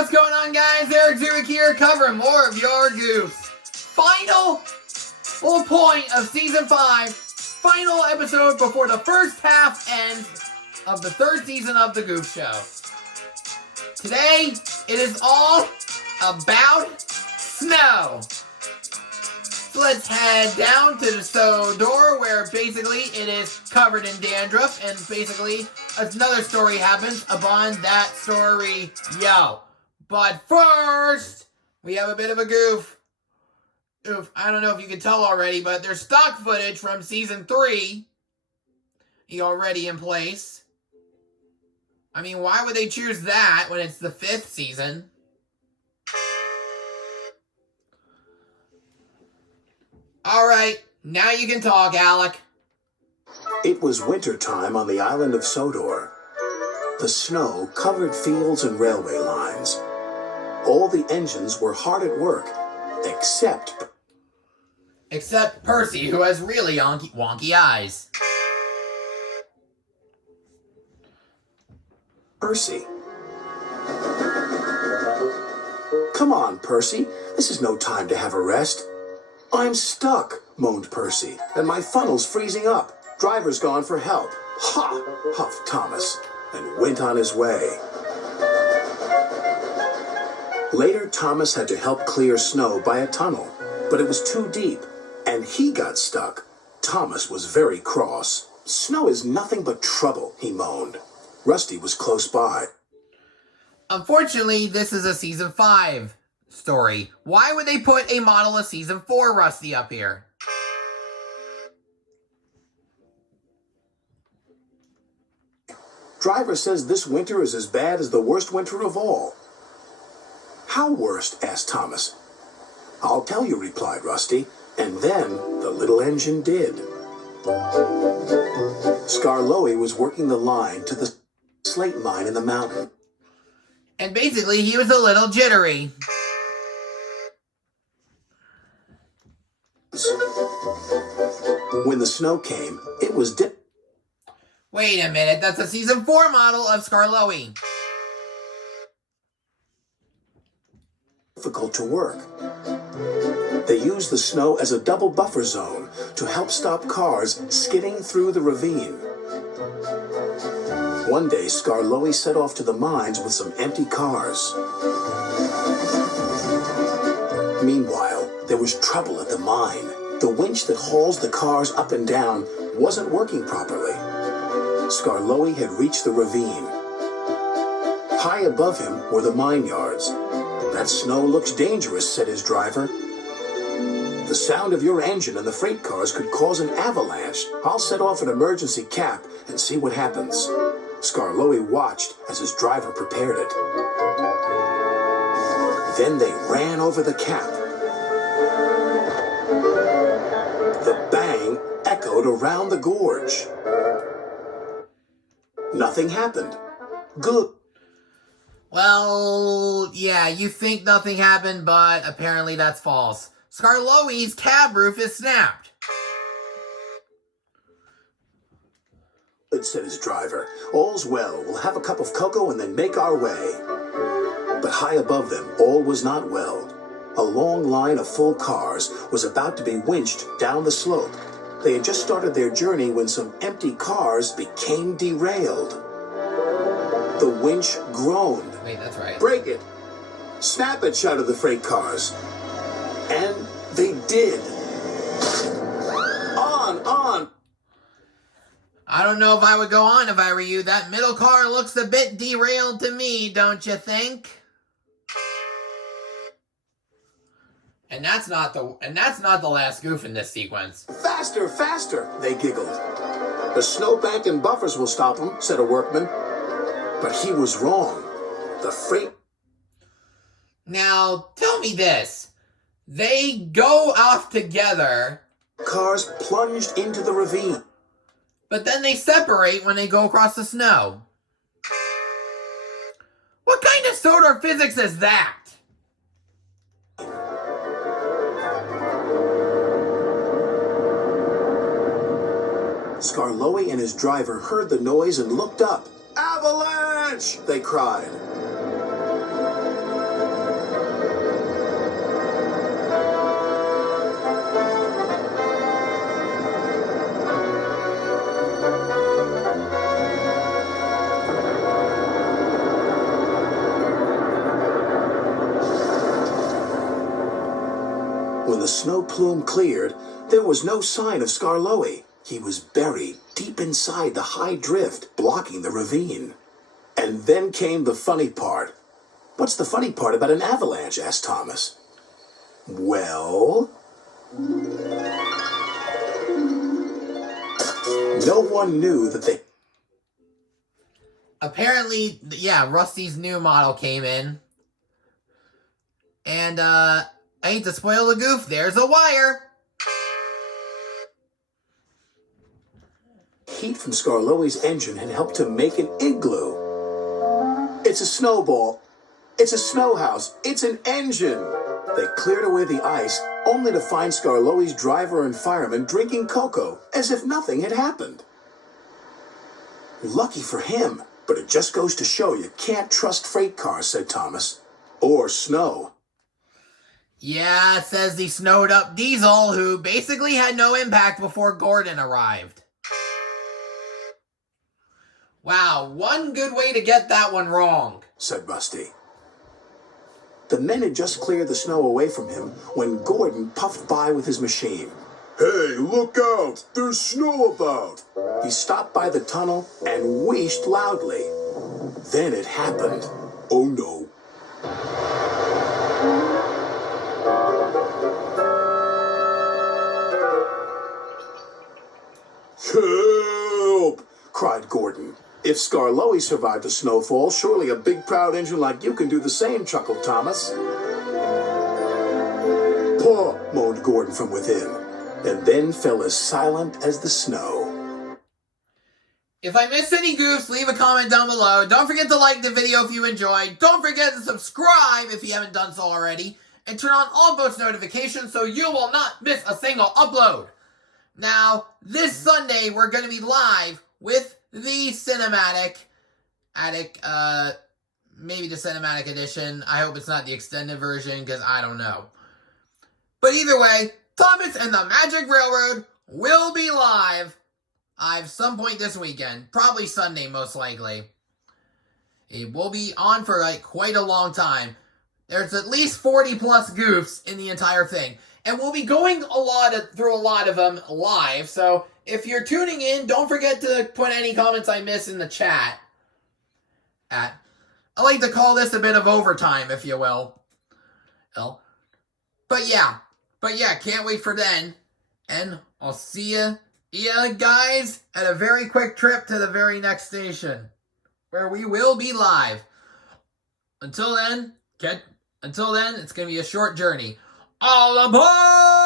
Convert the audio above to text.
what's going on, guys? Eric Zurich here, covering more of your Goofs. Final full point of Season 5. Final episode before the first half ends of the third season of the Goof Show. Today, it is all about snow. So let's head down to the snow door where basically it is covered in dandruff and basically another story happens upon that story. But first, we have a bit of a goof. I don't know if you can tell already, but there's stock footage from Season 3 already in place. I mean, why would they choose that when it's the 5th season? Alright, now you can talk, Alec. It was winter time on the island of Sodor. The snow covered fields and railway lines. All the engines were hard at work, except Percy, who has really wonky eyes. Percy. Come on, Percy. This is no time to have a rest. I'm stuck, moaned Percy, and my funnel's freezing up. Driver's gone for help. Ha! Huffed Thomas, and went on his way. Later, Thomas had to help clear snow by a tunnel, but it was too deep, and he got stuck. Thomas was very cross. Snow is nothing but trouble, he moaned. Rusty was close by. Unfortunately, this is a Season 5 story. Why would they put a model of Season 4 Rusty up here? Driver says this winter is as bad as the worst winter of all. How worst? Asked Thomas. I'll tell you, replied Rusty, and then the little engine did. Skarloey was working the line to the slate mine in the mountain. And basically, he was a little jittery. When the snow came, it was Wait a minute, that's a Season 4 model of Skarloey. difficult to work. They used the snow as a double buffer zone to help stop cars skidding through the ravine. One day, Skarloey set off to the mines with some empty cars. Meanwhile, there was trouble at the mine. The winch that hauls the cars up and down wasn't working properly. Skarloey had reached the ravine. High above him were the mine yards. That snow looks dangerous, said his driver. The sound of your engine and the freight cars could cause an avalanche. I'll set off an emergency cap and see what happens. Skarloey watched as his driver prepared it. Then they ran over the cap. The bang echoed around the gorge. Nothing happened. Good. Well, yeah, you think nothing happened, but apparently that's false. Skarloey's cab roof is snapped. Good, said his driver. All's well. We'll have a cup of cocoa and then make our way. But high above them, all was not well. A long line of full cars was about to be winched down the slope. They had just started their journey when some empty cars became derailed. The winch groaned. Wait, that's right. Break it! Snap it, shouted the freight cars. And they did. On! I don't know if I would go on if I were you. That middle car looks a bit derailed to me, don't you think? And that's not the last goof in this sequence. Faster, faster, they giggled. The snowbank and buffers will stop them, said a workman. But he was wrong. The freight... Now, tell me this. They go off together. Cars plunged into the ravine. But then they separate when they go across the snow. What kind of solar physics is that? Skarloey and his driver heard the noise and looked up. Avalanche! They cried. When the snow plume cleared, there was no sign of Skarloey. He was buried deep inside the high drift, blocking the ravine. And then came the funny part. What's the funny part about an avalanche? Asked Thomas. Well, no one knew that they... Apparently, yeah, Rusty's new model came in. And, I hate to spoil the goof, there's a wire. Heat from Skarloey's engine had helped to make an igloo. It's a snowball. It's a snow house. It's an engine. They cleared away the ice, only to find Skarloey's driver and fireman drinking cocoa, as if nothing had happened. Lucky for him, but it just goes to show you can't trust freight cars, said Thomas. Or snow. Yeah, says the snowed up Diesel, who basically had no impact before Gordon arrived. Wow, one good way to get that one wrong, said Rusty. The men had just cleared the snow away from him when Gordon puffed by with his machine. Hey, look out! There's snow about! He stopped by the tunnel and wheezed loudly. Then it happened. Oh no. Help! Cried Gordon. If Skarloey survived a snowfall, surely a big proud engine like you can do the same, chuckled Thomas. Paw, moaned Gordon from within, and then fell as silent as the snow. If I missed any goofs, leave a comment down below. Don't forget to like the video if you enjoyed. Don't forget to subscribe if you haven't done so already. And turn on all post notifications so you will not miss a single upload. Now, this Sunday, we're going to be live with the cinematic maybe the cinematic edition. I hope it's not the extended version, because I don't know. But either way, Thomas and the Magic Railroad will be live some point this weekend. Probably Sunday, most likely. It will be on for quite a long time. There's at least 40 plus goofs in the entire thing. And we'll be going through a lot of them live, so if you're tuning in, don't forget to put any comments I miss in the chat. I like to call this a bit of overtime, if you will. But yeah, can't wait for then. And I'll see you guys at a very quick trip to the very next station, where we will be live. Until then, it's going to be a short journey. All aboard!